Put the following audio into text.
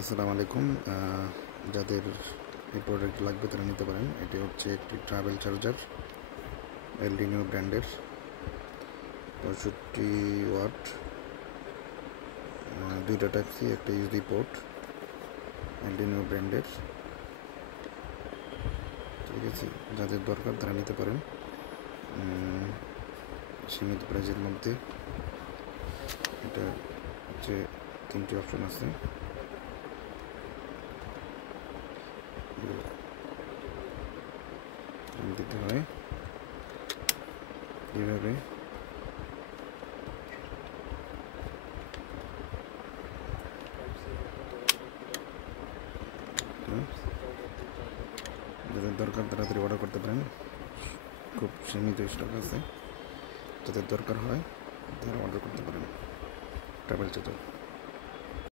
আসসালামু আলাইকুম। যাদের এই প্রোডাক্ট লাগবে তারা নিতে পারেন। এটি হচ্ছে একটি ট্রাভেল চার্জার, এলডিনিও ব্র্যান্ডের, 65 ওয়াট, দুইটা টাইপ সি, একটা ইউএসবি পোর্ট, এলডিনিও ব্র্যান্ডের। ঠিক আছে, যাদের দরকার তারা নিতে পারেন সীমিত প্রাইজের মধ্যে। এটা হচ্ছে 3টি অপশন আছে। দিতে হয় এইভাবে। যাদের দরকার তাড়াতাড়ি অর্ডার করতে পারেন, খুব সীমিত স্টক আছে। যাদের দরকার হয় তারা অর্ডার করতে পারেন ট্রাভেল চার্জার।